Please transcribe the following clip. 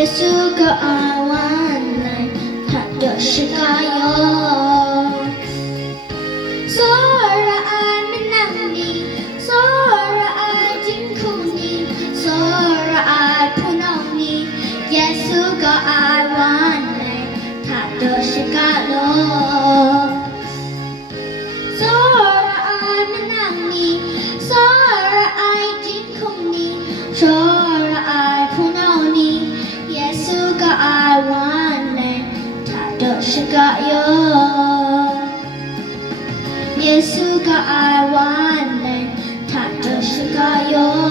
예수가 아완날 다도시가요 소라 알미나니 소라 알진쿠니 소라 알푸나니 예수가 아완날 다도시가요 소라 알미나니 소라 알진쿠니 소라 알푸나니 예수가 아완날 다도시가요 예수가 아완날 다도시가요